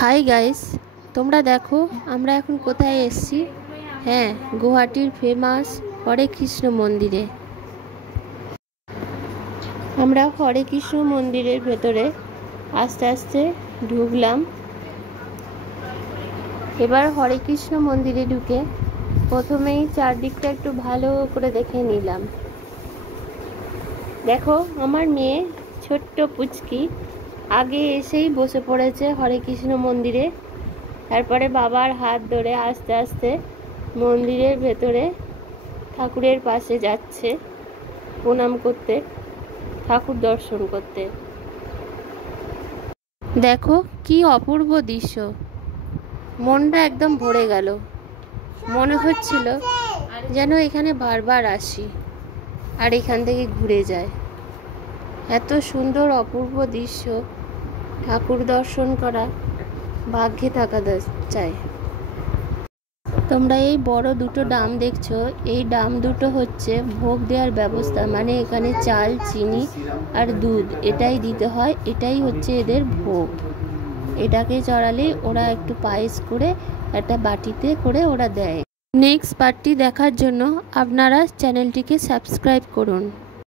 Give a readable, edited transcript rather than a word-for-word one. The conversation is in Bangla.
হাই গাইস, তোমরা দেখো আমরা এখন কোথায় এসেছি। হ্যাঁ, গুয়াহাটির ফেমাস হরে কৃষ্ণ মন্দিরে। আমরা হরে কৃষ্ণ মন্দিরের ভেতরে আস্তে আস্তে ঢুকলাম। এবার হরে কৃষ্ণ মন্দিরে ঢুকে প্রথমেই চারদিকটা একটু ভালো করে দেখে নিলাম। দেখো, আমার মেয়ে ছোট্ট পুচকি আগে এসেই বসে পড়েছে হরে কৃষ্ণ মন্দিরে। তারপরে বাবার হাত ধরে আস্তে আস্তে মন্দিরের ভেতরে ঠাকুরের পাশে যাচ্ছে প্রণাম করতে, ঠাকুর দর্শন করতে। দেখো কি অপূর্ব দৃশ্য, মনটা একদম ভরে গেল। মনে হচ্ছিল যেন এখানে বারবার আসি আর এখান থেকে ঘুরে যায়। এত সুন্দর অপূর্ব দৃশ্য, ঠাকুর দর্শন করা ভাগ্যে থাকা চাই। তোমরা এই বড় দুটো ডাম দেখছো, এই ডাম দুটো হচ্ছে ভোগ দেওয়ার ব্যবস্থা, মানে এখানে চাল, চিনি আর দুধ এটাই দিতে হয়, এটাই হচ্ছে এদের ভোগ। এটাকে চড়ালে ওরা একটু পায়েস করে একটা বাটিতে করে ওরা দেয়। নেক্সট পার্টটি দেখার জন্য আপনারা চ্যানেলটিকে সাবস্ক্রাইব করুন।